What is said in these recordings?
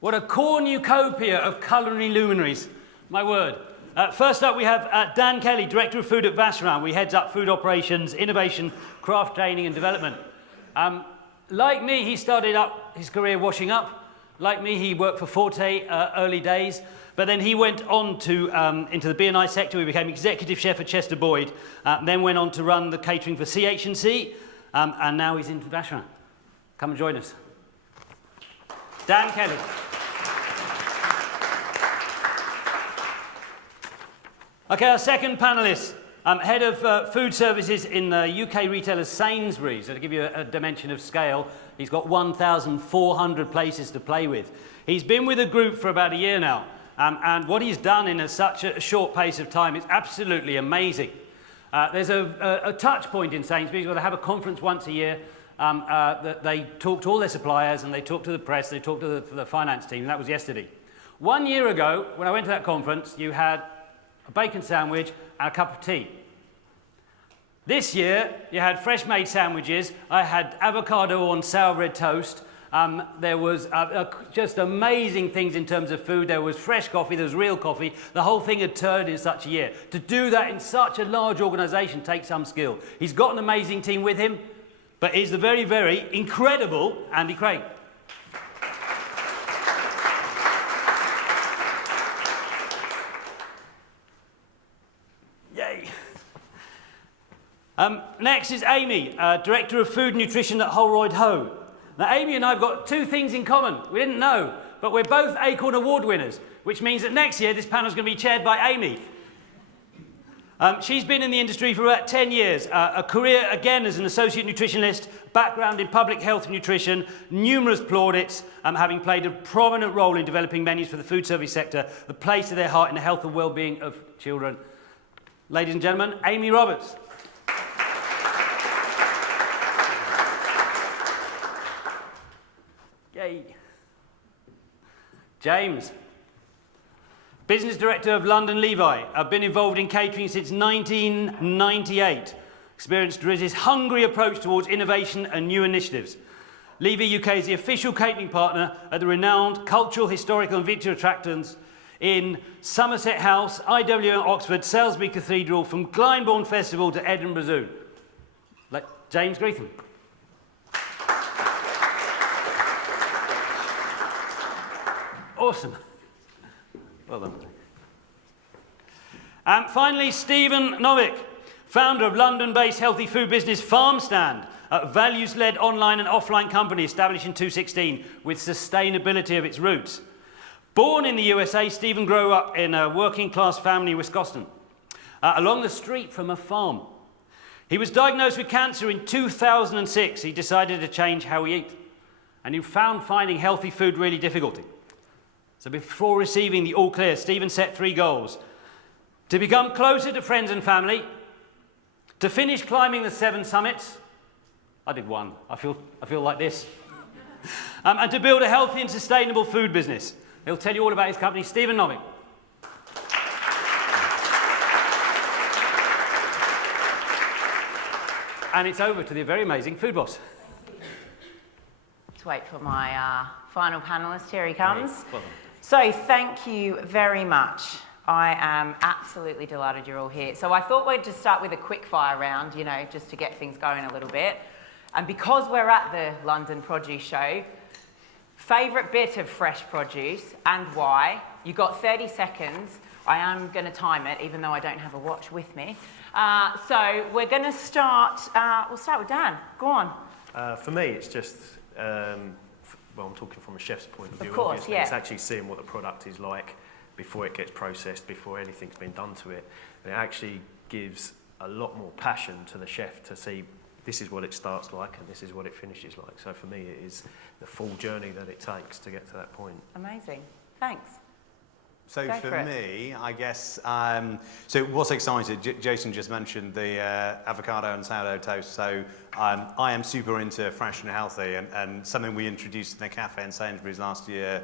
What a cornucopia of culinary luminaries, my word. First up, we have Dan Kelly, Director of Food at Vacheron. We heads up food operations, innovation, craft training and development. Like me, he started up his career washing up. Like me, he worked for Forte early days, but then he went on to into the B&I sector. He became executive chef at Chester Boyd, then went on to run the catering for CH&C, and now he's in Vacheron. Come and join us. Dan Kelly. Okay, our second panellist, head of food services in the UK retailer Sainsbury's. So to give you a dimension of scale, he's got 1,400 places to play with. He's been with the group for about a year now, and what he's done in such a short pace of time is absolutely amazing. There's a touch point in Sainsbury's where they have a conference once a year that they talk to all their suppliers and they talk to the press, they talk to the finance team, and that was yesterday. 1 year ago, when I went to that conference, you had a bacon sandwich and a cup of tea. This year, you had fresh-made sandwiches. I had avocado on sour bread toast. There was just amazing things in terms of food. There was fresh coffee, there was real coffee. The whole thing had turned in such a year. To do that in such a large organisation takes some skill. He's got an amazing team with him, but he's the very, very incredible Andy Craig. Yay. Next is Amy, Director of Food Nutrition at Holroyd Hoe. Now, Amy and I have got two things in common. We didn't know, but we're both Acorn Award winners, which means that next year this panel is going to be chaired by Amy. She's been in the industry for about 10 years, a career again as an associate nutritionist, background in public health and nutrition, numerous plaudits, having played a prominent role in developing menus for the food service sector, the place of their heart in the health and well-being of children. Ladies and gentlemen, Amy Roberts. Yay. James. Business Director of London Levi. I've been involved in catering since 1998. Experienced Driz's hungry approach towards innovation and new initiatives. Levi UK is the official catering partner at the renowned cultural, historical and vintage attractions in Somerset House, IWM Oxford, Salisbury Cathedral, from Glyndebourne Festival to Edinburgh Zoo. Like James Greetham. Awesome. Well done. And finally, Stephen Novick, founder of London-based healthy food business Farm Stand, a values-led online and offline company established in 2016 with sustainability of its roots. Born in the USA, Stephen grew up in a working-class family in Wisconsin, along the street from a farm. He was diagnosed with cancer in 2006. He decided to change how he ate, and he found finding healthy food really difficult. So before receiving the all clear, Stephen set 3 goals: to become closer to friends and family, to finish climbing the 7 summits. I did 1. I feel like this. And to build a healthy and sustainable food business. He'll tell you all about his company, Stephen Novick. And it's over to the very amazing Food Boss. Let's wait for my final panellist. Here he comes. Well done. So thank you very much. I am absolutely delighted you're all here. So I thought we'd just start with a quick fire round, you know, just to get things going a little bit. And because we're at the London Produce Show, favourite bit of fresh produce and why? You've got 30 seconds. I am going to time it, even though I don't have a watch with me. So we're going to start, we'll start with Dan. Go on. For me, it's just, well, I'm talking from a chef's point of view, of course, obviously. Yeah. It's actually seeing what the product is like before it gets processed, before anything's been done to it. And it actually gives a lot more passion to the chef to see this is what it starts like and this is what it finishes like. So for me, it is the full journey that it takes to get to that point. Amazing. Thanks. So for me, I guess, so what's exciting, Jason just mentioned the avocado and sourdough toast. So I am super into fresh and healthy, and something we introduced in the cafe in Sainsbury's last year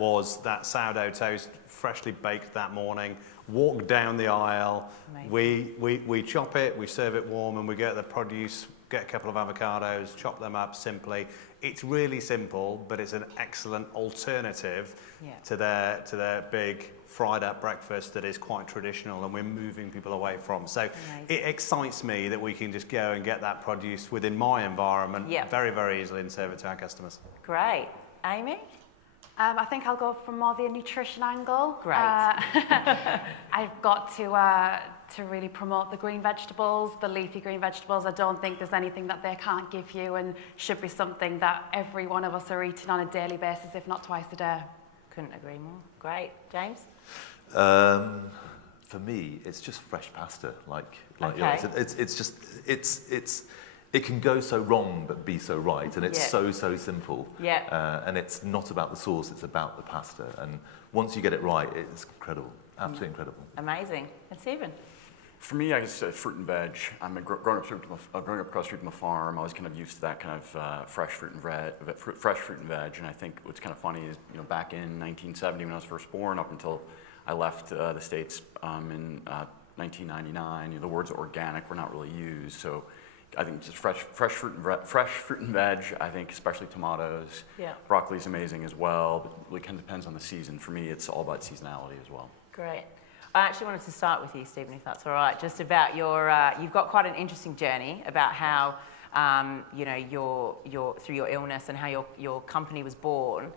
was that sourdough toast, freshly baked that morning, walk down the aisle, we chop it, we serve it warm, and we get the produce get a couple of avocados, chop them up simply. It's really simple, but it's an excellent alternative to their big fried up breakfast that is quite traditional and we're moving people away from. So it excites me that we can just go and get that produce within my environment very, very easily and serve it to our customers. Great. Amy? I think I'll go from more the nutrition angle. Great. I've got to really promote the green vegetables, the leafy green vegetables. I don't think there's anything that they can't give you, and should be something that every one of us are eating on a daily basis, if not twice a day. Couldn't agree more. Great. James? For me, it's just fresh pasta. It can go so wrong but be so right, and it's so simple. And it's not about the sauce; it's about the pasta. And once you get it right, it's incredible, absolutely incredible. Amazing. And Stephen? For me, I guess fruit and veg. I'm growing up across the street from a farm. I was kind of used to that kind of fresh fruit and veg. And I think what's kind of funny is, back in 1970 when I was first born, up until I left the States in 1999, the words organic were not really used. So I think just fresh fruit and veg. I think especially tomatoes. Broccoli is amazing as well, but it really kind of depends on the season. For me, it's all about seasonality as well. Great. I actually wanted to start with you, Stephen, if that's all right, just about your, you've got quite an interesting journey about how, through your illness and how your company was born,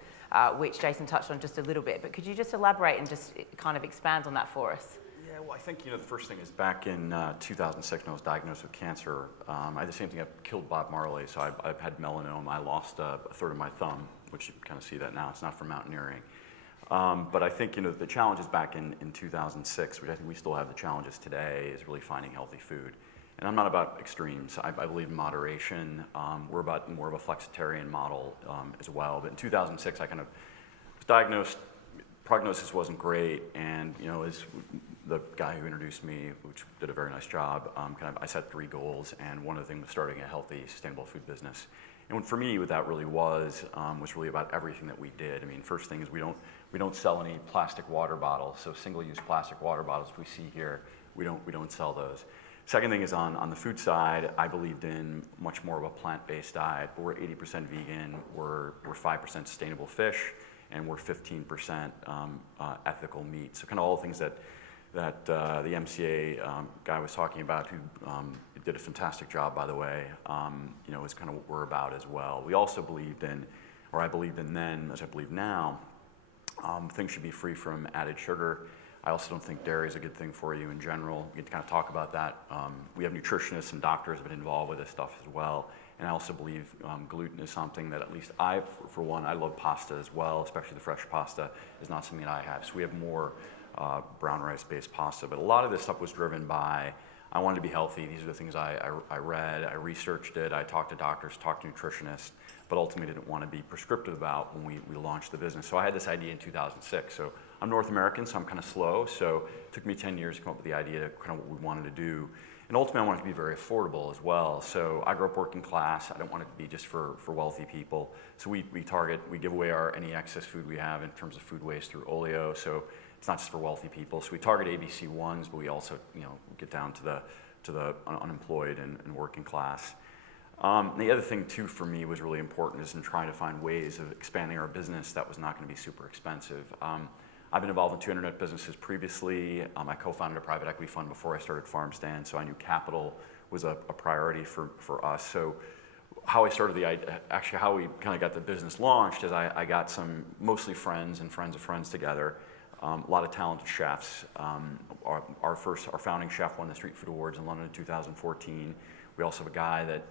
which Jason touched on just a little bit, but could you just elaborate and just kind of expand on that for us? Yeah, well, I think, the first thing is back in 2006 when I was diagnosed with cancer, I had the same thing that killed Bob Marley, so I've had melanoma. I lost a third of my thumb, which you can kind of see that now. It's not from mountaineering. But I think, the challenges back in 2006, which I think we still have the challenges today, is really finding healthy food. And I'm not about extremes. I believe in moderation. We're about more of a flexitarian model as well. But in 2006, I kind of was diagnosed. Prognosis wasn't great, and as the guy who introduced me, which did a very nice job, I set 3 goals, and one of the things was starting a healthy, sustainable food business. And for me, what that really was really about everything that we did. I mean, first thing is we don't sell any plastic water bottles, so single-use plastic water bottles we see here, we don't sell those. Second thing is on the food side, I believed in much more of a plant-based diet. We're 80% vegan, we're 5% sustainable fish, and we're 15% ethical meat. So kind of all the things that the MCA guy was talking about, who did a fantastic job, by the way, is kind of what we're about as well. We also believed in, or I believed in then, as I believe now, things should be free from added sugar. I also don't think dairy is a good thing for you in general. We get to kind of talk about that. We have nutritionists and doctors have been involved with this stuff as well. And I also believe gluten is something that, at least I love pasta as well, especially the fresh pasta, is not something that I have. So we have more brown rice-based pasta. But a lot of this stuff was driven by, I wanted to be healthy. These are the things I read, I researched it, I talked to doctors, talked to nutritionists, but ultimately didn't want to be prescriptive about when we launched the business. So I had this idea in 2006. So I'm North American, so I'm kind of slow. So it took me 10 years to come up with the idea of kind of what we wanted to do. And ultimately, I wanted it to be very affordable as well. So I grew up working class. I don't want it to be just for wealthy people. So we give away any excess food we have in terms of food waste through Oleo. So it's not just for wealthy people. So we target ABC ones, but we also get down to the unemployed and working class. The other thing too for me was really important is in trying to find ways of expanding our business that was not going to be super expensive. I've been involved in 2 internet businesses previously. I co-founded a private equity fund before I started Farm Stand, so I knew capital was a priority for us. So how I started how we kind of got the business launched is I got some mostly friends and friends of friends together, a lot of talented chefs. Our founding chef won the Street Food Awards in London in 2014. We also have a guy that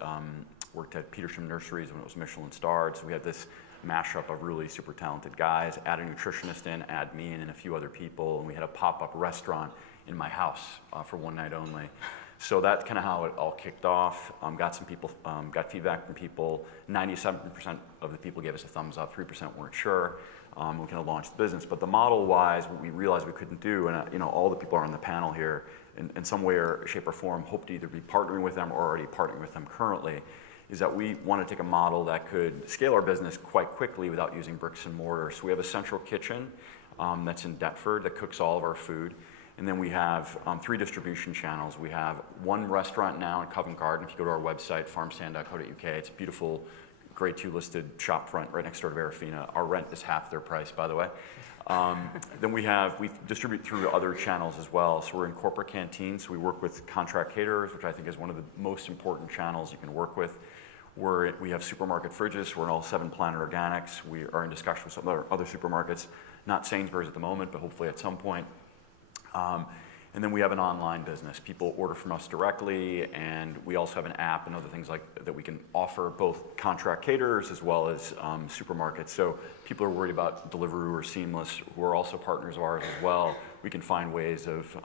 worked at Petersham Nurseries when it was Michelin starred. So we had this mashup of really super talented guys, add a nutritionist in, add me in, and a few other people, and we had a pop-up restaurant in my house for one night only. So that's kind of how it all kicked off. Got feedback from people. 97% of the people gave us a thumbs up, 3% weren't sure. We kind of launched the business. But the model-wise, what we realized we couldn't do, and all the people are on the panel here, in some way or shape or form, hope to either be partnering with them or already partnering with them currently, is that we want to take a model that could scale our business quite quickly without using bricks and mortar. So we have a central kitchen that's in Deptford that cooks all of our food. And then we have 3 distribution channels. We have 1 restaurant now in Covent Garden. If you go to our website, farmstand.co.uk, it's a beautiful grade 2 listed shop front right next door to Verafina. Our rent is half their price, by the way. Then we distribute through other channels as well. So we're in corporate canteens. So we work with contract caterers, which I think is one of the most important channels you can work with. We have supermarket fridges. We're in all 7 Planet Organics. We are in discussion with some other supermarkets, not Sainsbury's at the moment, but hopefully at some point. And then we have an online business. People order from us directly, and we also have an app and other things like that we can offer both contract caterers as well as supermarkets. So people are worried about Deliveroo or Seamless, who are also partners of ours as well. We can find ways of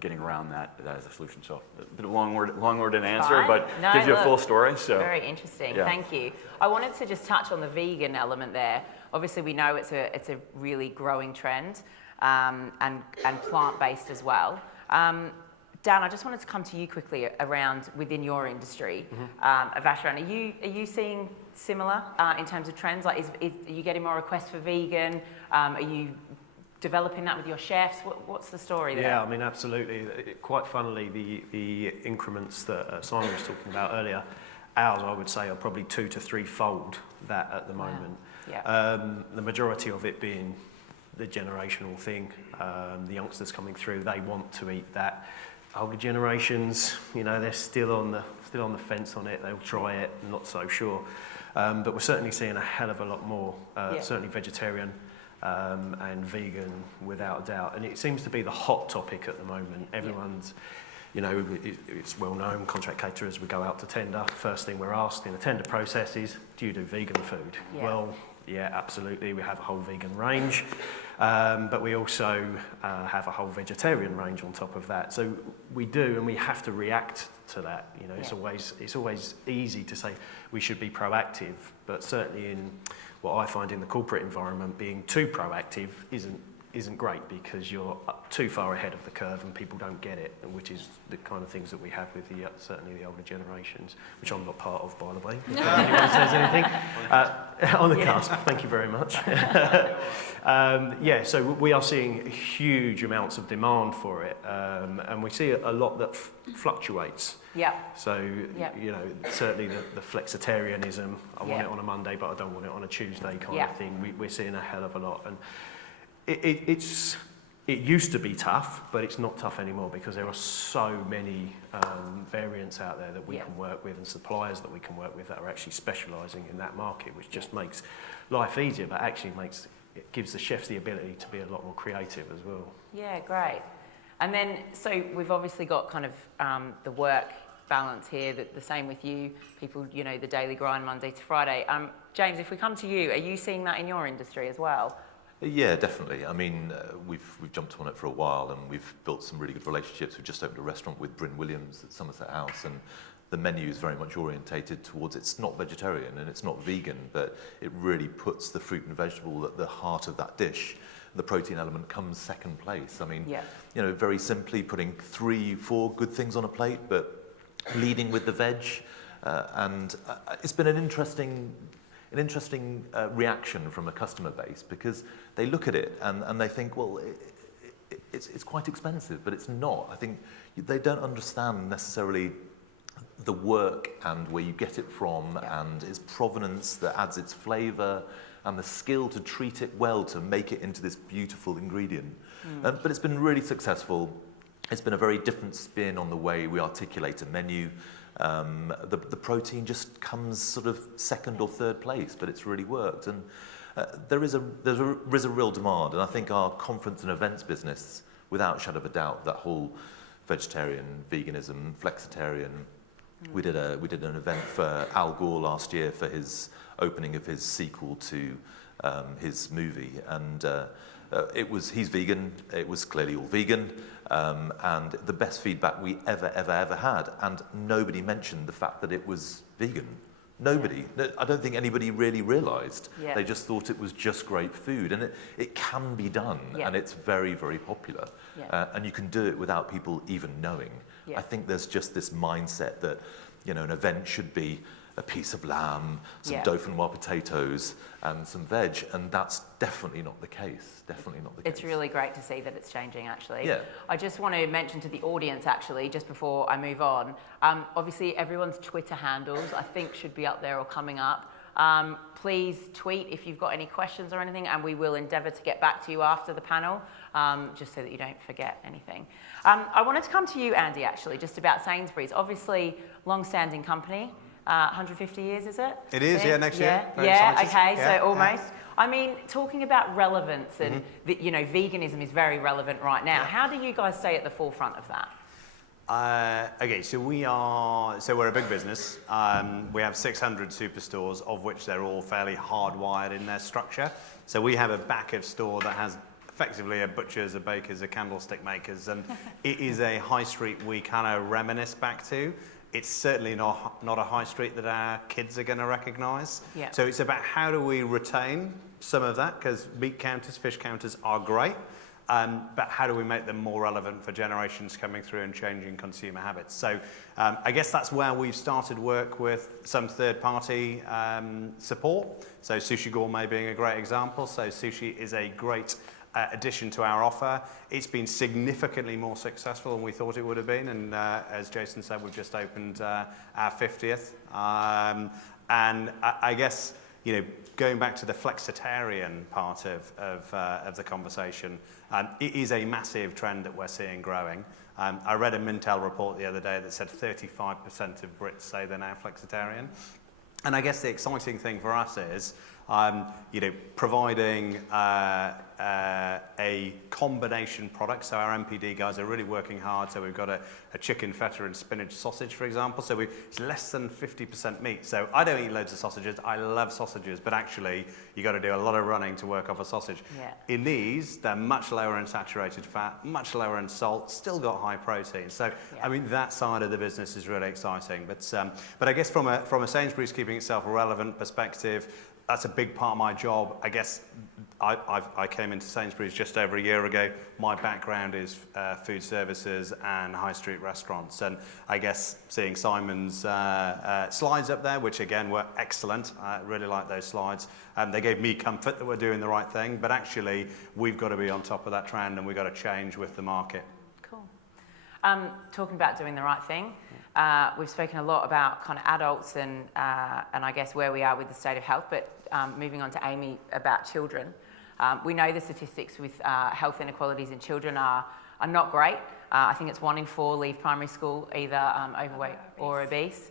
getting around that as a solution. So a bit of a long-worded answer, but gives you a full story. So very interesting. Yeah. Thank you. I wanted to just touch on the vegan element there. Obviously, we know it's a really growing trend. And plant-based as well. Dan, I just wanted to come to you quickly around within your industry of Vacheron. Are you seeing similar in terms of trends? Like, are you getting more requests for vegan? Are you developing that with your chefs? What's the story there? Yeah, I mean, absolutely. Quite funnily, the increments that Simon was talking about earlier, ours, I would say, are probably 2 to 3-fold that at the moment. Yeah. The majority of it being the generational thing, the youngsters coming through, they want to eat that. Older generations, they're still on the fence on it. They'll try it, not so sure. But we're certainly seeing a hell of a lot more, certainly vegetarian and vegan, without a doubt. And it seems to be the hot topic at the moment. Everyone's, it's well known, contract caterers, we go out to tender. First thing we're asked in the tender process is, do you do vegan food? Yeah. Well, yeah, absolutely. We have a whole vegan range, but we also have a whole vegetarian range on top of that. So we do, and we have to react to that. It's always easy to say we should be proactive, but certainly in what I find in the corporate environment, being too proactive isn't great, because you're too far ahead of the curve and people don't get it, which is the kind of things that we have with certainly the older generations, which I'm not part of, by the way. If anyone says anything on the cusp, thank you very much. So we are seeing huge amounts of demand for it, and we see a lot that fluctuates. Yeah. So, certainly the flexitarianism, I want it on a Monday, but I don't want it on a Tuesday kind of thing. We're seeing a hell of a lot. And it used to be tough, but it's not tough anymore, because there are so many variants out there that we can work with, and suppliers that we can work with that are actually specialising in that market, which just makes life easier, but actually it gives the chefs the ability to be a lot more creative as well. Yeah, great. And then, so we've obviously got kind of the work balance here, the same with you, people, the daily grind Monday to Friday. James, if we come to you, are you seeing that in your industry as well? Yeah, definitely. I mean, we've jumped on it for a while, and we've built some really good relationships. We've just opened a restaurant with Bryn Williams at Somerset House, and the menu is very much orientated towards, it's not vegetarian and it's not vegan, but it really puts the fruit and vegetable at the heart of that dish. The protein element comes second place. I mean, very simply putting 3-4 good things on a plate, but leading with the veg. And it's been an interesting reaction from a customer base, because they look at it and they think, well, it's quite expensive, but it's not. I think they don't understand necessarily the work and where you get it from, and its provenance that adds its flavour, and the skill to treat it well to make it into this beautiful ingredient. But it's been really successful. It's been a very different spin on the way we articulate a menu. The protein just comes sort of second or third place, but it's really worked. And there is a real demand, and I think our conference and events business, without shadow of a doubt, that whole vegetarian, veganism, flexitarian. We did an event for Al Gore last year for his opening of his sequel to his movie, and he's vegan. It was clearly all vegan, and the best feedback we ever had, and nobody mentioned the fact that it was vegan. Nobody. I don't think anybody really realised. They just thought it was just great food, and it can be done, and it's very, very popular, and you can do it without people even knowing. I think there's just this mindset that an event should be a piece of lamb, some Yeah. dauphinoise potatoes, and some veg, and that's definitely not the case. Definitely not the case. It's really great to see that it's changing, actually. Yeah. I just want to mention to the audience, actually, just before I move on, obviously everyone's Twitter handles, I think, should be up there or coming up. Please tweet if you've got any questions or anything, and we will endeavour to get back to you after the panel, just so that you don't forget anything. I wanted to come to you, Andy, actually, just about Sainsbury's. Obviously, long-standing company, 150 years, is it? It is, yeah, next year. Very Yeah, excited. okay, Yeah, so almost. I mean, talking about relevance and, you know, veganism is very relevant right now. How do you guys stay at the forefront of that? Okay, so we're a big business. We have 600 superstores, of which they're all fairly hardwired in their structure. So we have a back of store that has effectively a butcher's, a baker's, a candlestick maker's, and it is a high street we kind of reminisce back to. It's certainly not a high street that our kids are going to recognise. Yeah. So it's about how do we retain some of that, because meat counters, fish counters are great. But how do we make them more relevant for generations coming through and changing consumer habits? So I guess that's where we've started work with some third-party support. So Sushi Gourmet being a great example. So sushi is a great addition to our offer. It's been significantly more successful than we thought it would have been. And as Jason said, we've just opened our 50th. And I guess, you know, going back to the flexitarian part of the conversation, it is a massive trend that we're seeing growing. I read a Mintel report the other day that said 35% of Brits say they're now flexitarian. And I guess the exciting thing for us is, you know, providing a combination product. So our MPD guys are really working hard. So we've got a chicken feta and spinach sausage, for example. So it's less than 50% meat. So I don't eat loads of sausages. I love sausages, but actually you got to do a lot of running to work off a sausage. Yeah. In these, they're much lower in saturated fat, much lower in salt, still got high protein. So I mean, that side of the business is really exciting. But I guess from a Sainsbury's keeping itself relevant perspective, that's a big part of my job. I guess I came into Sainsbury's just over a year ago. My background is food services and high street restaurants. And I guess seeing Simon's slides up there, which again were excellent. I really like those slides. They gave me comfort that we're doing the right thing. But actually, we've got to be on top of that trend and we've got to change with the market. Cool. Talking about doing the right thing, we've spoken a lot about kind of adults and I guess where we are with the state of health, but moving on to Amy about children. We know the statistics with health inequalities in children are not great. I think it's 1 in 4 leave primary school either overweight or obese.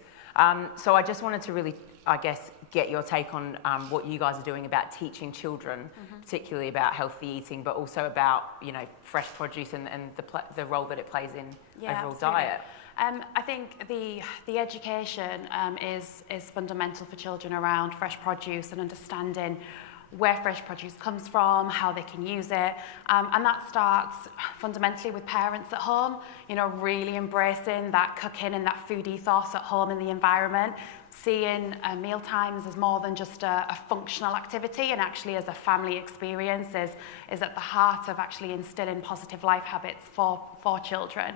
So I just wanted to really, I guess, get your take on what you guys are doing about teaching children, particularly about healthy eating, but also about, you know, fresh produce and the role that it plays in overall absolutely. diet. I think the education is fundamental for children around fresh produce and understanding where fresh produce comes from, how they can use it, and that starts fundamentally with parents at home, you know, really embracing that cooking and that food ethos at home in the environment, seeing meal times as more than just a functional activity and actually as a family experience is at the heart of actually instilling positive life habits for children.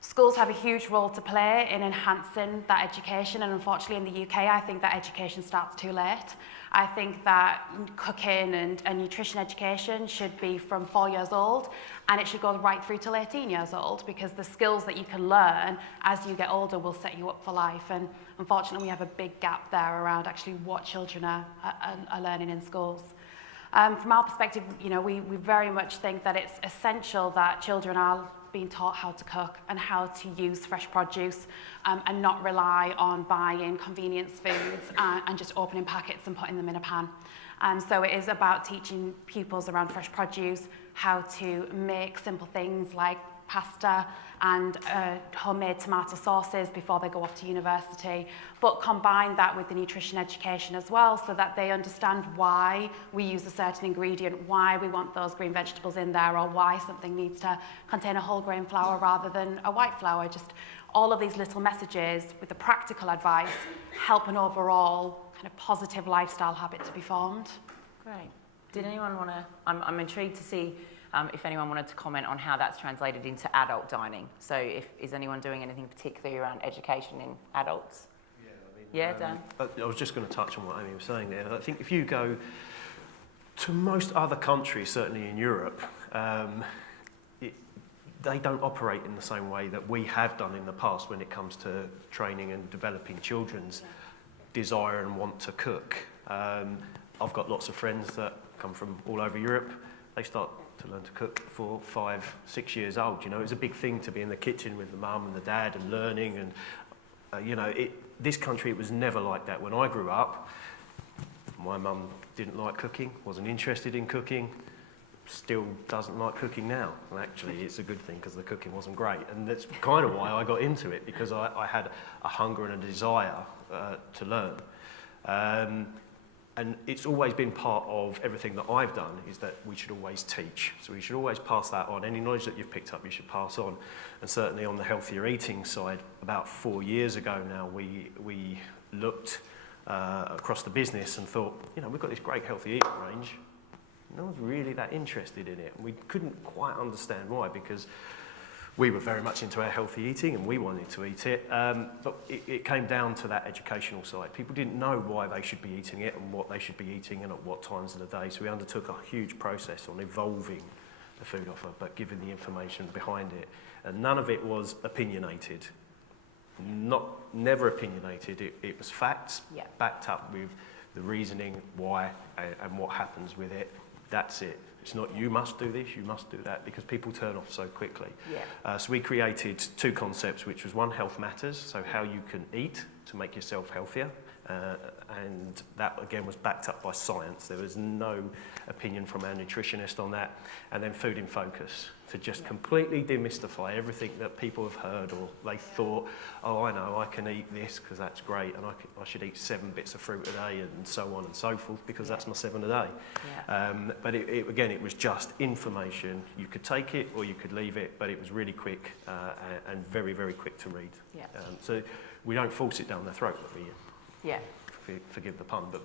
Schools have a huge role to play in enhancing that education, and unfortunately in the UK, I think that education starts too late. I think that cooking and nutrition education should be from 4 years old, and it should go right through till 18 years old, because the skills that you can learn as you get older will set you up for life. And unfortunately, we have a big gap there around actually what children are learning in schools. From our perspective, you know, we very much think that it's essential that children are being taught how to cook and how to use fresh produce and not rely on buying convenience foods and just opening packets and putting them in a pan. So it is about teaching pupils around fresh produce how to make simple things like pasta and homemade tomato sauces before they go off to university, but combine that with the nutrition education as well, so that they understand why we use a certain ingredient, why we want those green vegetables in there, or why something needs to contain a whole grain flour rather than a white flour. Just all of these little messages with the practical advice help an overall kind of positive lifestyle habit to be formed. Great. Did anyone want to, I'm intrigued to see if anyone wanted to comment on how that's translated into adult dining. So is anyone doing anything particularly around education in adults? Yeah, I mean, Yeah, Dan. I was just going to touch on what Amy was saying there. I think if you go to most other countries, certainly in Europe, they don't operate in the same way that we have done in the past when it comes to training and developing children's desire and want to cook. I've got lots of friends that come from all over Europe. They start to learn to cook 4, 5, 6 years old. You know, it's a big thing to be in the kitchen with the mum and the dad and learning. And you know, this country, it was never like that. When I grew up, my mum didn't like cooking, wasn't interested in cooking, still doesn't like cooking now. Well, actually, it's a good thing because the cooking wasn't great. And that's kind of why I got into it, because I had a hunger and a desire to learn. And it's always been part of everything that I've done, is that we should always teach. So we should always pass that on. Any knowledge that you've picked up, you should pass on. And certainly on the healthier eating side, about 4 years ago now, we looked across the business and thought, you know, we've got this great healthy eating range. No one's really that interested in it. And we couldn't quite understand why, because we were very much into our healthy eating and we wanted to eat it. But it came down to that educational side. People didn't know why they should be eating it and what they should be eating and at what times of the day. So we undertook a huge process on evolving the food offer, but giving the information behind it. And none of it was opinionated. Never opinionated. It was facts, backed up with the reasoning, why, and what happens with it. That's it. It's not you must do this, you must do that, because people turn off so quickly. So we created 2 concepts, which was one, Health Matters, so how you can eat to make yourself healthier. And that, again, was backed up by science. There was no opinion from our nutritionist on that. And then Food in Focus, to just completely demystify everything that people have heard, or they thought, oh, I know, I can eat this because that's great, and I should eat 7 bits of fruit a day, and so on and so forth, because that's my 7 a day. But again, it was just information. You could take it or you could leave it, but it was really quick and very, very quick to read. So we don't force it down their throat, but we... Forgive the pun, but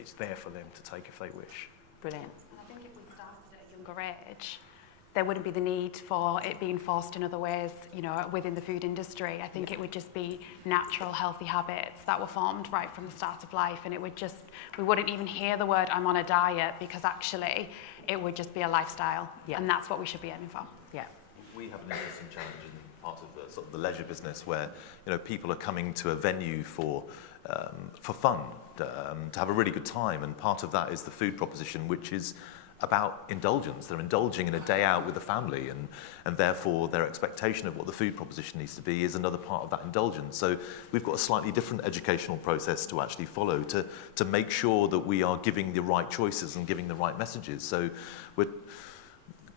it's there for them to take if they wish. Brilliant. And I think if we started at a younger age, there wouldn't be the need for it being forced in other ways, within the food industry. I think it would just be natural, healthy habits that were formed right from the start of life, and we wouldn't even hear the word "I'm on a diet," because actually it would just be a lifestyle, and that's what we should be aiming for. We have an interesting challenge in part of sort of the leisure business, where people are coming to a venue for fun, to have a really good time, and part of that is the food proposition, which is about indulgence. They're indulging in a day out with the family, and therefore their expectation of what the food proposition needs to be is another part of that indulgence. So we've got a slightly different educational process to actually follow to make sure that we are giving the right choices and giving the right messages. So we're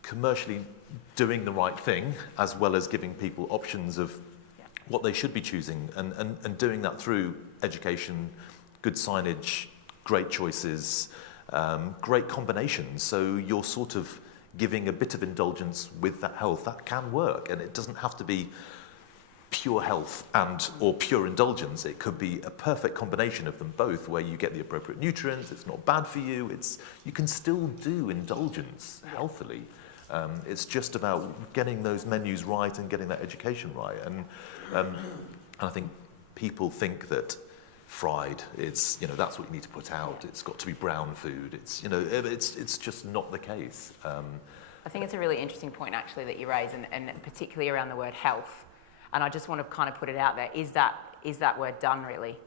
commercially doing the right thing, as well as giving people options of what they should be choosing, and doing that through education, good signage, great choices, great combinations. So you're sort of giving a bit of indulgence with that health. That can work, and it doesn't have to be pure health or pure indulgence. It could be a perfect combination of them both, where you get the appropriate nutrients, it's not bad for you, you can still do indulgence healthily. It's just about getting those menus right and getting that education right. And I think people think that fried is, that's what you need to put out. It's got to be brown food. It's just not the case. I think it's a really interesting point, actually, that you raise, and particularly around the word health. And I just want to kind of put it out there. Is that word done, really?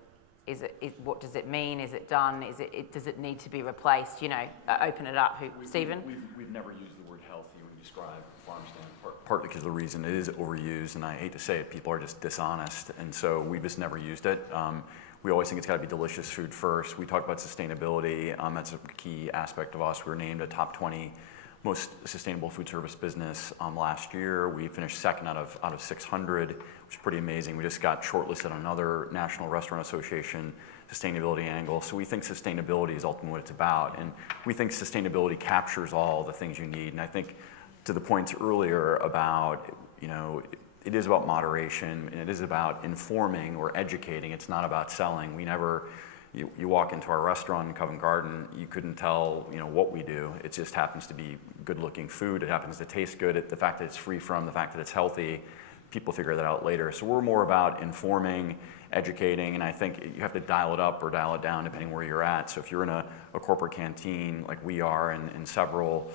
What does it mean? Is it done? Does it need to be replaced? Open it up. Stephen? We've never used the word healthy when we describe farm stand, partly because of the reason it is overused, and I hate to say it, people are just dishonest, and so we've just never used it. We always think it's got to be delicious food first. We talk about sustainability. That's a key aspect of us. We were named a top 20 most sustainable food service business last year. We finished second out of 600, which is pretty amazing. We just got shortlisted on another National Restaurant Association sustainability angle. So we think sustainability is ultimately what it's about. And we think sustainability captures all the things you need. And I think to the points earlier about, it is about moderation, and it is about informing or educating. It's not about selling. You walk into our restaurant in Covent Garden, you couldn't tell, what we do. It just happens to be good-looking food. It happens to taste good. The fact that it's free from, the fact that it's healthy, people figure that out later. So we're more about informing, educating, and I think you have to dial it up or dial it down depending where you're at. So if you're in a corporate canteen like we are, and several,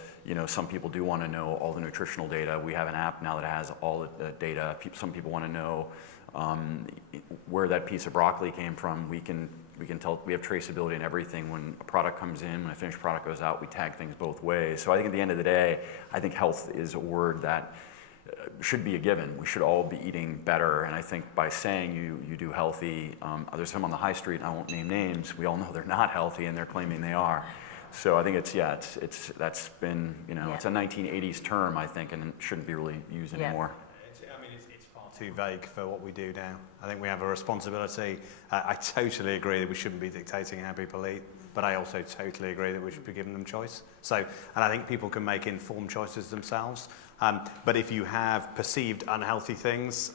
some people do want to know all the nutritional data. We have an app now that has all the data. Some people want to know where that piece of broccoli came from. We can tell. We have traceability in everything. When a product comes in, when a finished product goes out, we tag things both ways. So I think at the end of the day, I think health is a word that should be a given. We should all be eating better, and I think by saying you do healthy, there's some on the high street, and I won't name names, we all know they're not healthy and they're claiming they are. So I think it's that's been, it's a 1980s term, I think, and it shouldn't be really used anymore. It's far too vague for what we do now. I think we have a responsibility. I totally agree that we shouldn't be dictating how people eat, but I also totally agree that we should be giving them choice. And I think people can make informed choices themselves. But if you have perceived unhealthy things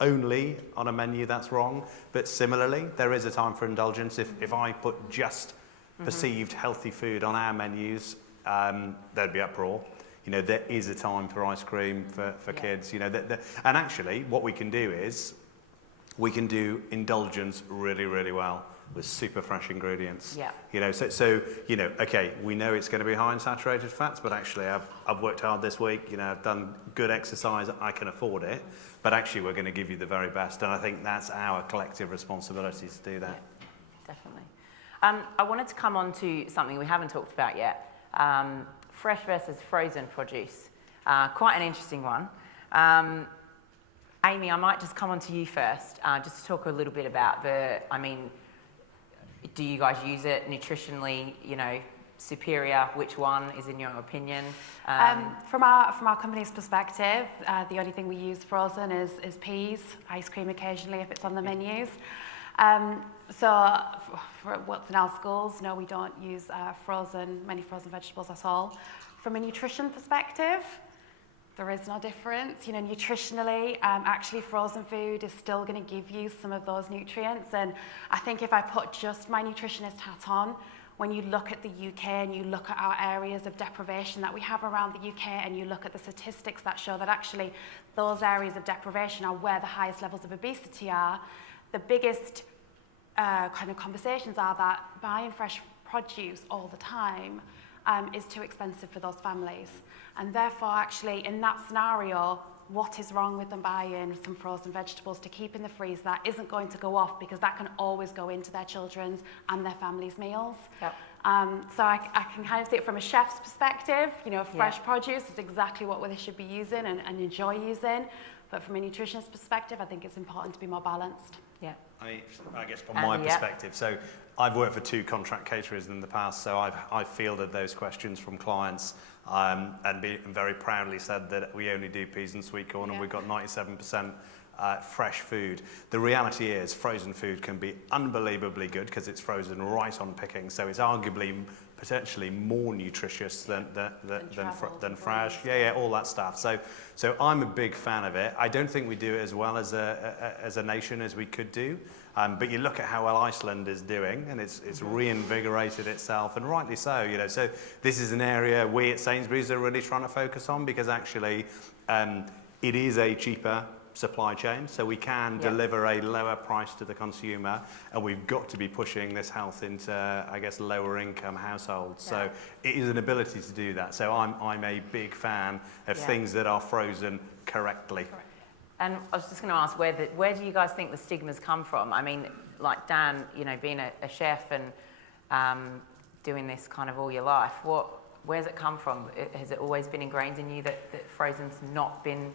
only on a menu, that's wrong. But similarly, there is a time for indulgence. If I put just perceived healthy food on our menus, there'd be uproar. There is a time for ice cream for kids. And actually, what we can do is we can do indulgence really, really well with super fresh ingredients. Yeah. Okay, we know it's going to be high in saturated fats, but actually I've worked hard this week, I've done good exercise, I can afford it, but actually we're going to give you the very best, and I think that's our collective responsibility to do that. Yeah, definitely. I wanted to come on to something we haven't talked about yet, fresh versus frozen produce. Quite an interesting one. Amy, I might just come on to you first, just to talk a little bit about do you guys use it nutritionally, superior? Which one is in your opinion? From our company's perspective, the only thing we use frozen is peas, ice cream occasionally if it's on the menus. So for what's in our schools, no, we don't use many frozen vegetables at all. From a nutrition perspective, there is no difference. Nutritionally, actually frozen food is still going to give you some of those nutrients. And I think if I put just my nutritionist hat on, when you look at the UK and you look at our areas of deprivation that we have around the UK, and you look at the statistics that show that actually those areas of deprivation are where the highest levels of obesity are, the biggest kind of conversations are that buying fresh produce all the time is too expensive for those families. And therefore, actually, in that scenario, what is wrong with them buying some frozen vegetables to keep in the freezer that isn't going to go off, because that can always go into their children's and their family's meals? Yep. So I can kind of see it from a chef's perspective. Fresh produce is exactly what they should be using and enjoy using. But from a nutritionist perspective, I think it's important to be more balanced. Yeah. I guess from my perspective, so I've worked for 2 contract caterers in the past, so I've fielded those questions from clients and very proudly said that we only do peas and sweet corn, and we've got 97% fresh food. The reality is frozen food can be unbelievably good because it's frozen right on picking, so it's arguably potentially more nutritious than fresh. Yeah, all that stuff. So I'm a big fan of it. I don't think we do it as well as a nation as we could do. But you look at how well Iceland is doing, and it's reinvigorated itself, and rightly so. So this is an area we at Sainsbury's are really trying to focus on, because actually it is a cheaper supply chain, so we can deliver a lower price to the consumer, and we've got to be pushing this health into, I guess, lower income households. So it is an ability to do that. So I'm a big fan of things that are frozen correctly. Correct. And I was just going to ask, where do you guys think the stigmas come from? I mean, like Dan, being a chef and doing this kind of all your life, where's it come from? Has it always been ingrained in you that frozen's not been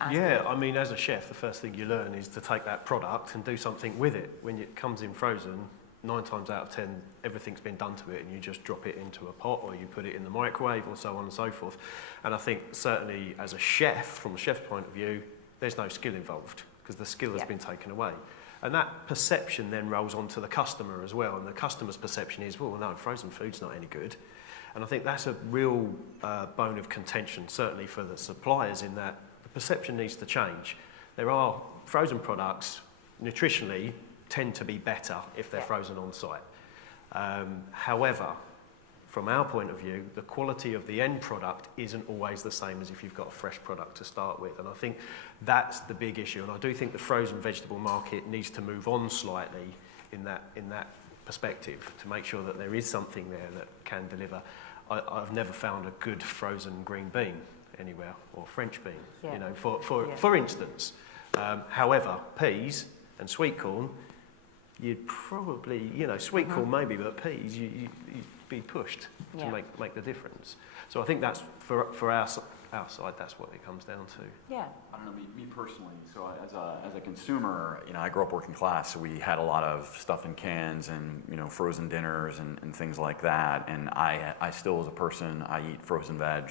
as good? I mean, as a chef, the first thing you learn is to take that product and do something with it. When it comes in frozen, 9 times out of 10, everything's been done to it, and you just drop it into a pot, or you put it in the microwave, or so on and so forth. And I think certainly as a chef, from a chef's point of view, there's no skill involved, because the skill has been taken away. And that perception then rolls on to the customer as well, and the customer's perception is, well, no, frozen food's not any good. And I think that's a real bone of contention, certainly for the suppliers, in that the perception needs to change. There are frozen products, nutritionally, tend to be better if they're frozen on site. However, from our point of view, the quality of the end product isn't always the same as if you've got a fresh product to start with. And I think that's the big issue. And I do think the frozen vegetable market needs to move on slightly in that perspective to make sure that there is something there that can deliver. I've never found a good frozen green bean anywhere, or French bean, Yeah. you know, for instance. However, peas and sweet corn, you'd probably, you know, sweet corn maybe, but peas, you'd be pushed to make the difference. So I think that's, for our side, that's what it comes down to. Yeah. I don't know, me personally, so as a consumer, you know, I grew up working class, so we had a lot of stuff in cans and, you know, frozen dinners and things like that. And I still, as a person, I eat frozen veg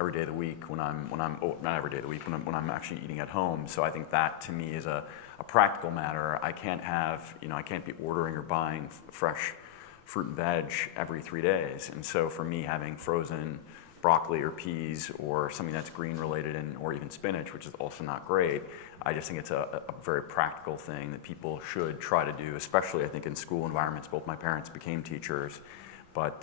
every day of the week when I'm not every day of the week, when I'm actually eating at home. So I think that to me is a practical matter. I can't be ordering or buying fresh fruit and veg every 3 days. And so for me, having frozen broccoli or peas or something that's green related, or even spinach, which is also not great, I just think it's a very practical thing that people should try to do, especially I think in school environments. Both my parents became teachers, but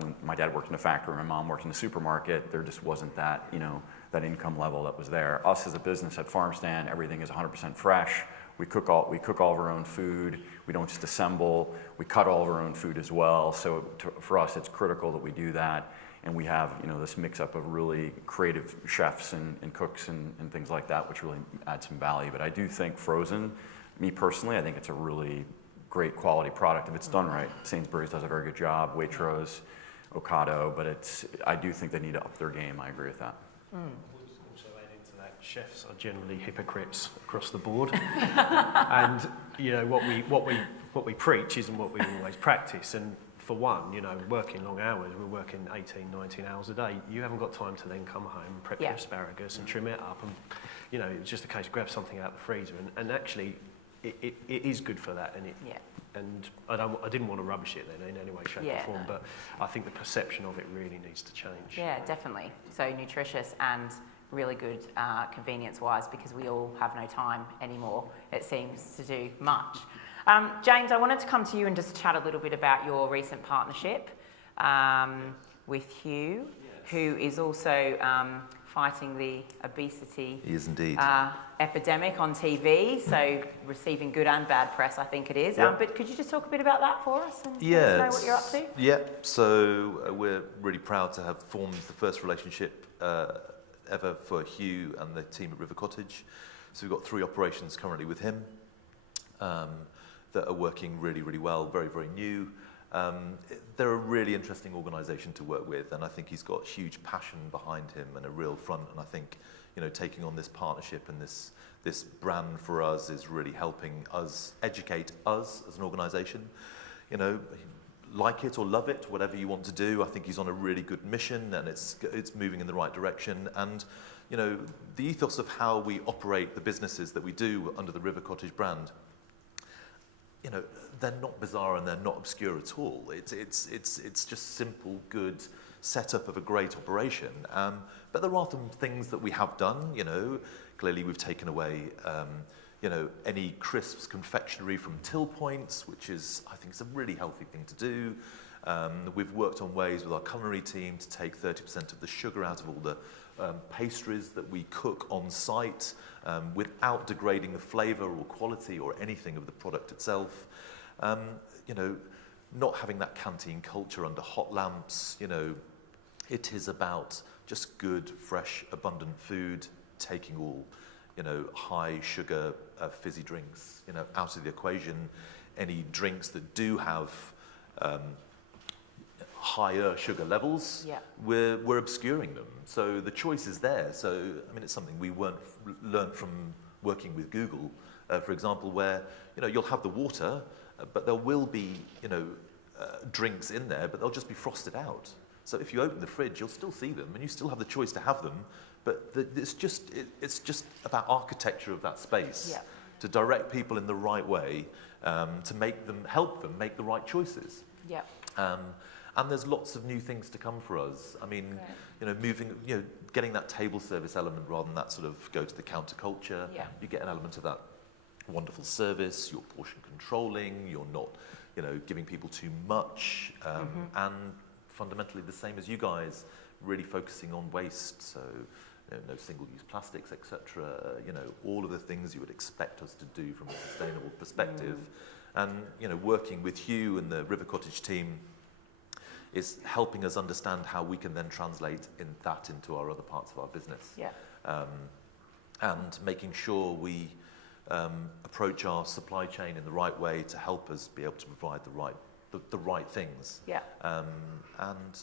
when my dad worked in a factory, my mom worked in a supermarket, there just wasn't that, you know, that income level that was there. Us as a business at Farm Stand, everything is 100% fresh. We cook all of our own food. We don't just assemble. We cut all of our own food as well. So for us, it's critical that we do that. And we have, you know, this mix-up of really creative chefs and cooks and things like that, which really add some value. But I do think frozen, me personally, I think it's a really great quality product if it's done right. Sainsbury's does a very good job, Waitrose, Ocado, but I do think they need to up their game. I agree with that. Also add into that, chefs are generally hypocrites across the board. And, you know, what we preach isn't what we always practice. And for one, you know, working long hours, we're working 18, 19 hours a day. You haven't got time to then come home and prep your asparagus and trim it up. And, you know, it's just a case of grab something out of the freezer. And actually, it is good for that. And I didn't want to rubbish it then in any way, shape or form. No. But I think the perception of it really needs to change. Yeah, definitely. So nutritious and really good convenience-wise, because we all have no time anymore, it seems, to do much. James, I wanted to come to you and just chat a little bit about your recent partnership with Hugh, who is also fighting the obesity epidemic on TV, so receiving good and bad press, I think it is. But could you just talk a bit about that for us and let us know what you're up to? Yeah, so we're really proud to have formed the first relationship ever for Hugh and the team at River Cottage. So we've got 3 operations currently with him. That are working really, really well, very, very new. They're a really interesting organisation to work with, and I think he's got huge passion behind him and a real front. And I think, you know, taking on this partnership and this brand for us is really helping us educate us as an organisation. You know, like it or love it, whatever you want to do. I think he's on a really good mission, and it's moving in the right direction. And you know, the ethos of how we operate the businesses that we do under the River Cottage brand, you know, they're not bizarre and they're not obscure at all. It's just simple, good setup of a great operation. But there are some things that we have done. You know, clearly we've taken away, you know, any crisps confectionery from till points, which is, I think, is a really healthy thing to do. We've worked on ways with our culinary team to take 30% of the sugar out of all the pastries that we cook on site without degrading the flavour or quality or anything of the product itself. You know, not having that canteen culture under hot lamps. You know, it is about just good, fresh, abundant food, taking all, you know, high sugar fizzy drinks, you know, out of the equation. Any drinks that do have higher sugar levels, we're obscuring them. So the choice is there. So, I mean, it's something we learned from working with Google, for example, where, you know, you'll have the water, but there will be, you know, drinks in there, but they'll just be frosted out. So if you open the fridge, you'll still see them, and you still have the choice to have them, but it's just about architecture of that space, to direct people in the right way, to help them make the right choices. And there's lots of new things to come for us. I mean, you know, getting that table service element rather than that sort of go to the counter culture. You get an element of that wonderful service. You're portion controlling. You're not, you know, giving people too much. And fundamentally the same as you guys, really focusing on waste, so no single-use plastics, etc. All of the things you would expect us to do from a sustainable perspective. And working with Hugh and the River Cottage team is helping us understand how we can then translate that into our other parts of our business. Yeah. And making sure we approach our supply chain in the right way to help us be able to provide the right things. Yeah. And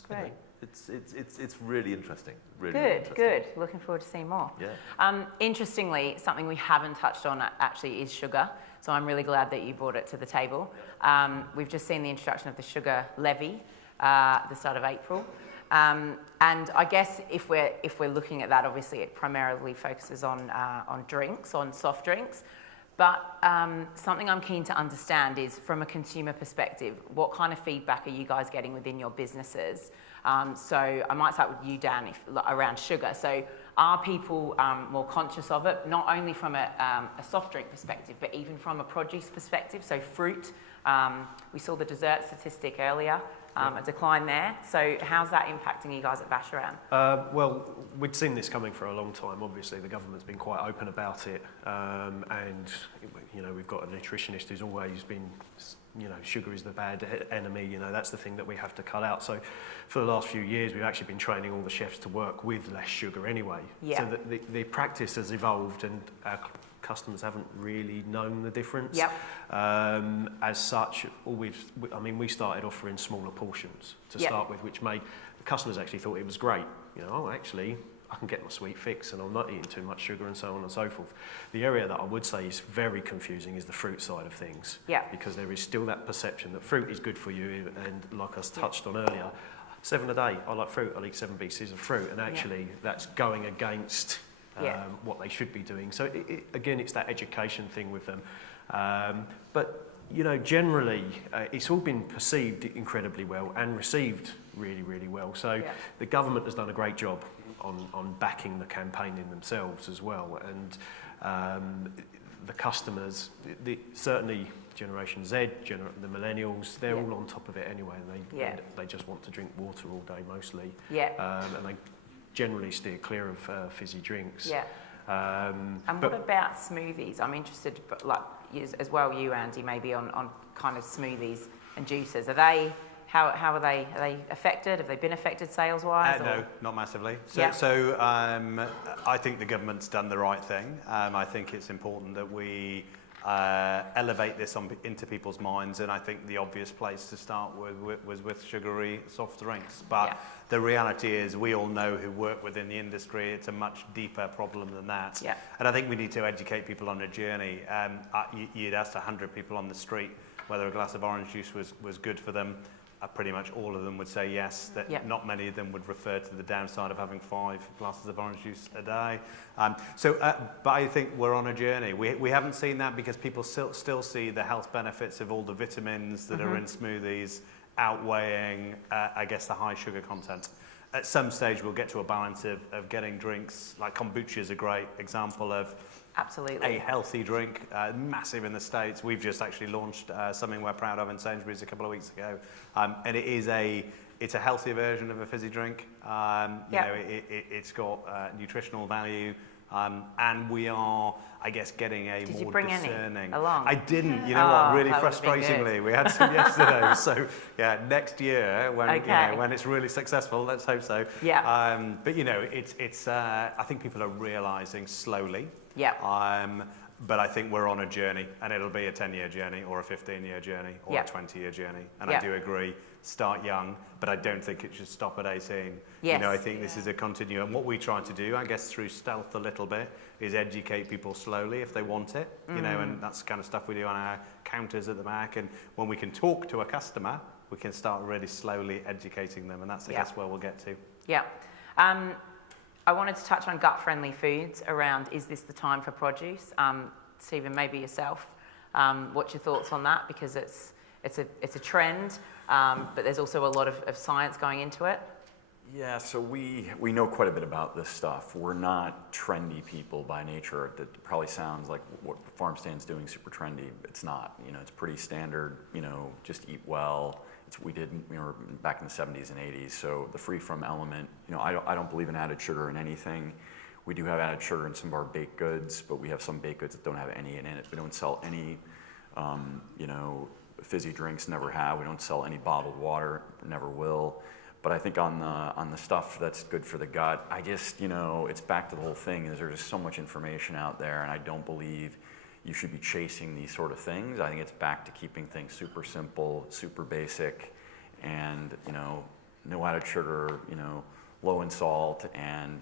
it's really interesting. Good. Looking forward to seeing more. Yeah. Interestingly, something we haven't touched on actually is sugar. So I'm really glad that you brought it to the table. We've just seen the introduction of the sugar levy at the start of April. And I guess if we're looking at that, obviously it primarily focuses on drinks, on soft drinks. But something I'm keen to understand is, from a consumer perspective, what kind of feedback are you guys getting within your businesses? So I might start with you, Dan, around sugar. So are people more conscious of it, not only from a soft drink perspective, but even from a produce perspective? So fruit, we saw the dessert statistic earlier, a decline there. So how's that impacting you guys at Vacheron? Well, we'd seen this coming for a long time. Obviously, the government's been quite open about it, and we've got a nutritionist who's always been, sugar is the bad enemy. That's the thing that we have to cut out. So, for the last few years, we've actually been training all the chefs to work with less sugar anyway. Yeah. So the practice has evolved, and our customers haven't really known the difference. Yep. As such, we started offering smaller portions to start with, which made the customers actually thought it was great. Actually, I can get my sweet fix and I'm not eating too much sugar, and so on and so forth. The area that I would say is very confusing is the fruit side of things. Yeah. Because there is still that perception that fruit is good for you, and like I touched on earlier, 7 a day, I like fruit, I'll eat 7 pieces of fruit, and actually that's going against what they should be doing. So again, it's that education thing with them. But generally, it's all been perceived incredibly well and received really, really well. So the government has done a great job on backing the campaign in themselves as well. And the customers, certainly Generation Z, the millennials, they're all on top of it anyway. And they just want to drink water all day mostly. Yeah. And they generally steer clear of fizzy drinks. Yeah. And what about smoothies? I'm interested, as well, you, Andy, maybe on kind of smoothies and juices. Are they, how are they affected? Have they been affected sales-wise? No, not massively. So I think the government's done the right thing. I think it's important that we elevate this into people's minds, and I think the obvious place to start was with sugary soft drinks. But the reality is, we all know who work within the industry, it's a much deeper problem than that. Yeah. And I think we need to educate people on a journey. You'd asked 100 people on the street whether a glass of orange juice was good for them. Pretty much all of them would say yes. That not many of them would refer to the downside of having 5 glasses of orange juice a day. But I think we're on a journey. We haven't seen that because people still see the health benefits of all the vitamins that are in smoothies outweighing, I guess, the high sugar content. At some stage, we'll get to a balance of getting drinks, like kombucha is a great example of a healthy drink, massive in the States. We've just actually launched something we're proud of in Sainsbury's a couple of weeks ago. And it's a healthier version of a fizzy drink. It's got nutritional value. And we are, I guess, getting a more discerning. Did you bring any along? I didn't. You know what? Really frustratingly, we had some yesterday. So next year when it's really successful, let's hope so. Yeah. But it's. I think people are realising slowly. Yeah. But I think we're on a journey, and it'll be a 10-year journey, or a 15-year journey, or a 20-year journey. And I do agree. Start young, but I don't think it should stop at 18. Yes. I think this is a continuum. And what we try to do, I guess, through stealth a little bit, is educate people slowly if they want it. And that's the kind of stuff we do on our counters at the back. And when we can talk to a customer, we can start really slowly educating them, and that's, I guess, where we'll get to. Yeah. I wanted to touch on gut-friendly foods around, is this the time for produce? Stephen, maybe yourself. What's your thoughts on that? Because it's a trend, but there's also a lot of science going into it. Yeah, so we know quite a bit about this stuff. We're not trendy people by nature. That probably sounds like what Farm Stand's doing super trendy. It's not. It's pretty standard. Just eat well. we were back in the 70s and 80s. So the free from element, I don't believe in added sugar in anything. We do have added sugar in some of our baked goods, but we have some baked goods that don't have any in it. We don't sell any, fizzy drinks, never have. We don't sell any bottled water, never will. But I think on the stuff that's good for the gut, I just, it's back to the whole thing is there's just so much information out there, and I don't believe you should be chasing these sort of things. I think it's back to keeping things super simple, super basic, and, no added sugar, low in salt, and,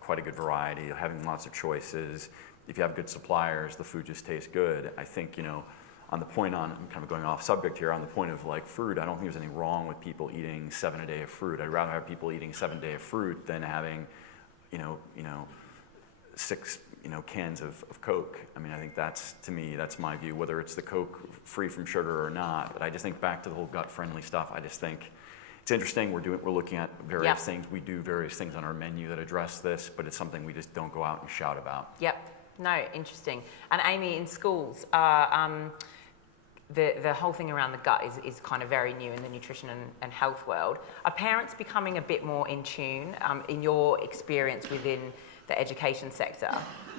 quite a good variety, having lots of choices. If you have good suppliers, the food just tastes good. I think, on the point I'm kind of going off subject here, on the point of like fruit, I don't think there's anything wrong with people eating 7 a day of fruit. I'd rather have people eating 7 a day of fruit than having, 6, cans of Coke. I mean, I think to me, that's my view, whether it's the Coke free from sugar or not. But I just think back to the whole gut-friendly stuff, I just think it's interesting. We're looking at various things. We do various things on our menu that address this, but it's something we just don't go out and shout about. Yep. No, interesting. And Amy, in schools, the whole thing around the gut is kind of very new in the nutrition and health world. Are parents becoming a bit more in tune? In your experience within the education sector,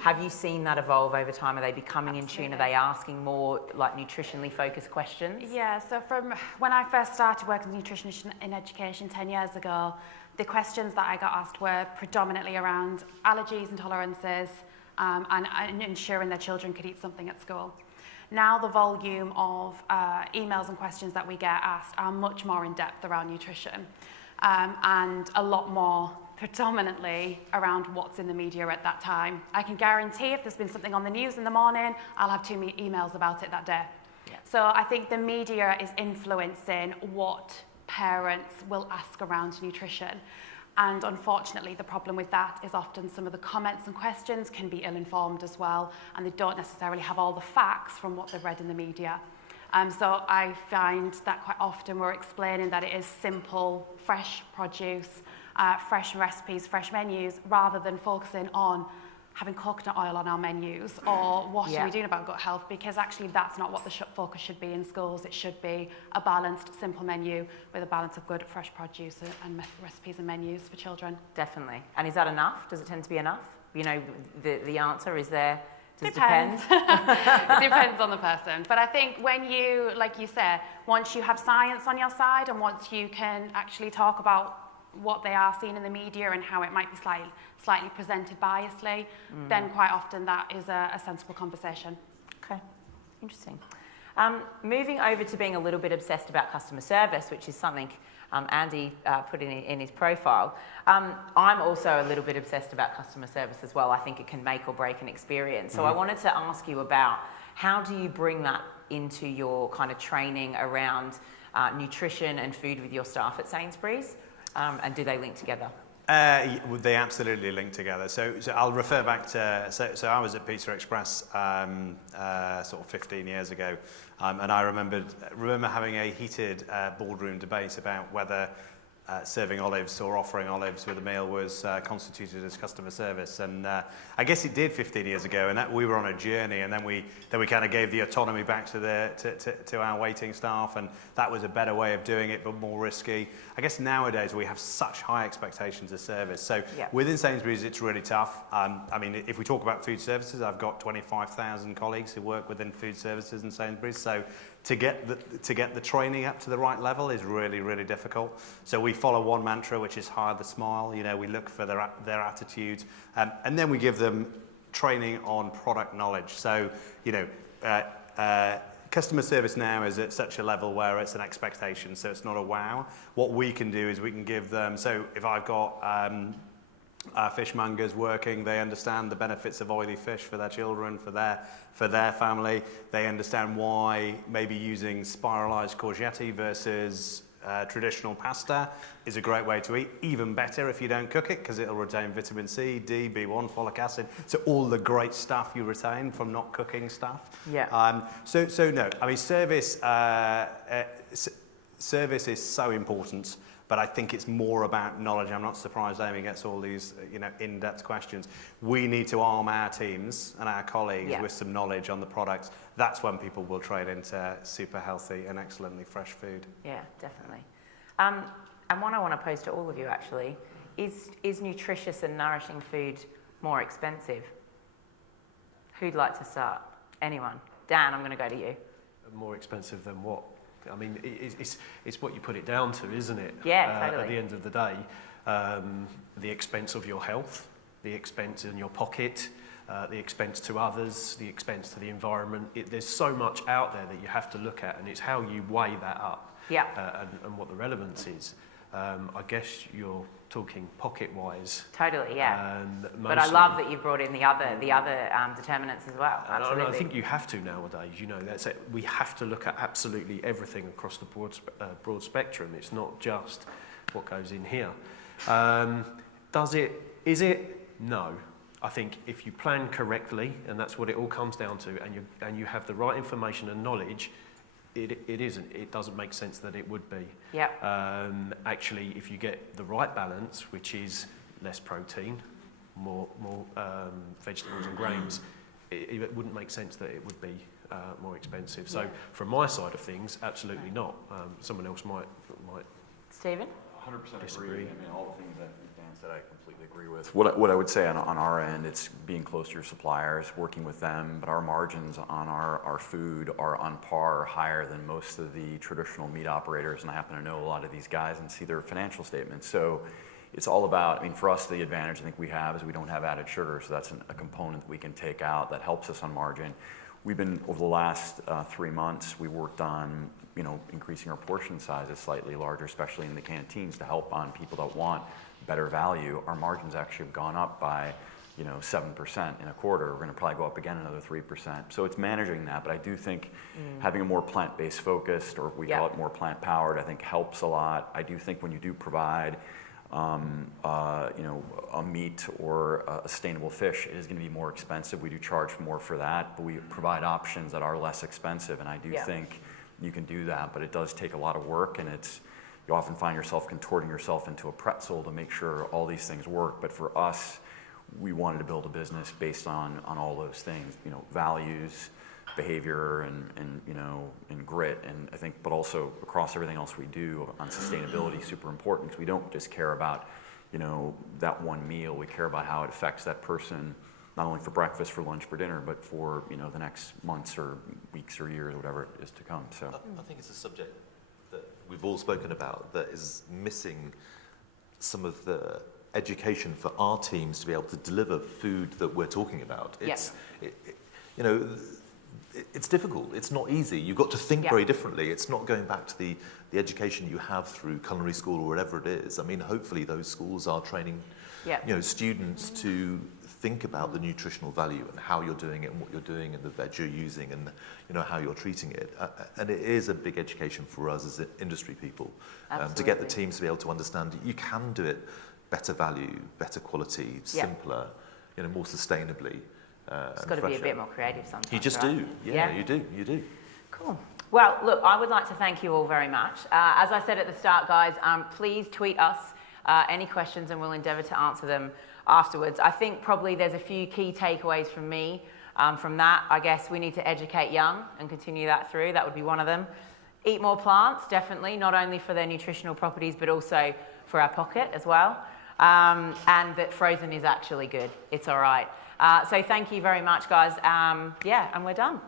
have you seen that evolve over time? Are they becoming in tune? Are they asking more like nutritionally focused questions? Yeah, so from when I first started working with nutrition in education 10 years ago, the questions that I got asked were predominantly around allergies, intolerances, and ensuring their children could eat something at school. Now the volume of emails and questions that we get asked are much more in depth around nutrition, and a lot more predominantly around what's in the media at that time. I can guarantee if there's been something on the news in the morning, I'll have 2 emails about it that day. Yeah. So I think the media is influencing what parents will ask around nutrition. And unfortunately, the problem with that is often some of the comments and questions can be ill-informed as well, and they don't necessarily have all the facts from what they've read in the media. So I find that quite often we're explaining that it is simple, fresh produce, fresh recipes, fresh menus, rather than focusing on having coconut oil on our menus or what are we doing about gut health, because actually that's not what the focus should be in schools. It should be a balanced, simple menu with a balance of good, fresh produce and recipes and menus for children. Definitely. And is that enough? Does it tend to be enough? The answer is there. Does it depend? It depends on the person. But I think when you, like you said, once you have science on your side and once you can actually talk about what they are seeing in the media and how it might be slightly presented biasly, then quite often that is a sensible conversation. Okay, interesting. Moving over to being a little bit obsessed about customer service, which is something Andy put in his profile. I'm also a little bit obsessed about customer service as well. I think it can make or break an experience. So I wanted to ask you about how do you bring that into your kind of training around nutrition and food with your staff at Sainsbury's? And do they link together? They absolutely link together. So I'll refer back to, so I was at Pizza Express sort of 15 years ago, and I remember having a heated boardroom debate about whether serving olives or offering olives with a meal was constituted as customer service. And I guess it did 15 years ago, and we were on a journey, and then we kind of gave the autonomy back to our waiting staff, and that was a better way of doing it, but more risky. I guess nowadays we have such high expectations of service. So within Sainsbury's, it's really tough. I mean, if we talk about food services, I've got 25,000 colleagues who work within food services in Sainsbury's. So to get the training up to the right level is really, really difficult. So we follow one mantra, which is hire the smile. We look for their attitude, and then we give them training on product knowledge. So customer service now is at such a level where it's an expectation, so it's not a wow. What we can do is we can give them. So if I've got fishmongers working, they understand the benefits of oily fish for their children, for their family. They understand why maybe using spiralized courgette versus traditional pasta is a great way to eat. Even better if you don't cook it, because it'll retain vitamin C, D, B1, folic acid. So all the great stuff you retain from not cooking stuff. Yeah. So no, I mean service is so important. But I think it's more about knowledge. I'm not surprised Amy gets all these, in-depth questions. We need to arm our teams and our colleagues with some knowledge on the products. That's when people will trade into super healthy and excellently fresh food. Yeah, definitely. And one I want to pose to all of you actually, is nutritious and nourishing food more expensive? Who'd like to start? Anyone? Dan, I'm going to go to you. More expensive than what? I mean, it's what you put it down to, isn't it? Yeah, totally. At the end of the day, the expense of your health, the expense in your pocket, the expense to others, the expense to the environment. There's so much out there that you have to look at, and it's how you weigh that up and what the relevance is. I guess you're talking pocket-wise. Totally, yeah. But I love that you've brought in the other determinants as well. Absolutely. And I think you have to nowadays. That's it. We have to look at absolutely everything across the broad spectrum. It's not just what goes in here. Is it? No. I think if you plan correctly, and that's what it all comes down to, and you have the right information and knowledge, it isn't. It doesn't make sense that it would be. Yeah. Actually, if you get the right balance, which is less protein, more vegetables and grains, it wouldn't make sense that it would be more expensive. So from my side of things, absolutely not. Someone else might. Stephen? 100% disagree. agree. I mean, all the things that Dan said, I completely agree with. What I would say on our end, it's being close to your suppliers, working with them, but our margins on our food are on par or higher than most of the traditional meat operators, and I happen to know a lot of these guys and see their financial statements. So it's all about, I mean, for us, the advantage I think we have is we don't have added sugar, so that's a component that we can take out that helps us on margin. We've been, over the last 3 months, we worked on, increasing our portion sizes slightly larger, especially in the canteens, to help on people that want better value. Our margins actually have gone up by, 7% in a quarter. We're going to probably go up again another 3%. So it's managing that, but I do think having a more plant-based focused, or we call it more plant-powered, I think helps a lot. I do think when you do provide a meat or a sustainable fish, it is going to be more expensive. We do charge more for that, but we provide options that are less expensive, and I do think you can do that, but it does take a lot of work, and you often find yourself contorting yourself into a pretzel to make sure all these things work. But for us, we wanted to build a business based on all those things, values, behavior, and grit, and I think, but also across everything else we do on sustainability, super important, because we don't just care about, that one meal. We care about how it affects that person, not only for breakfast, for lunch, for dinner, but for, the next months or weeks or years, whatever it is to come. So I think it's a subject that we've all spoken about that is missing some of the education for our teams to be able to deliver food that we're talking about. It's difficult. It's not easy. You've got to think very differently. It's not going back to the education you have through culinary school or whatever it is. I mean, hopefully those schools are training, students to think about the nutritional value and how you're doing it and what you're doing and the veg you're using and how you're treating it. And it is a big education for us as industry people to get the teams to be able to understand you can do it better value, better quality, simpler, more sustainably. It's got to be a bit more creative sometimes. You just do. Yeah, you do. Cool. Well, look, I would like to thank you all very much. As I said at the start, guys, please tweet us any questions and we'll endeavour to answer them afterwards. I think probably there's a few key takeaways from me from that. I guess we need to educate young and continue that through. That would be one of them. Eat more plants, definitely, not only for their nutritional properties, but also for our pocket as well. And that frozen is actually good. It's all right. So thank you very much, guys. And we're done.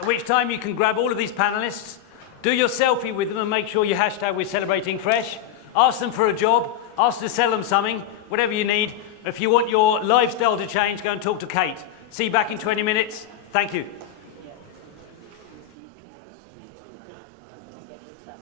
At which time you can grab all of these panellists, do your selfie with them and make sure you hashtag We're Celebrating Fresh, ask them for a job, ask to sell them something, whatever you need. If you want your lifestyle to change, go and talk to Kate. See you back in 20 minutes. Thank you.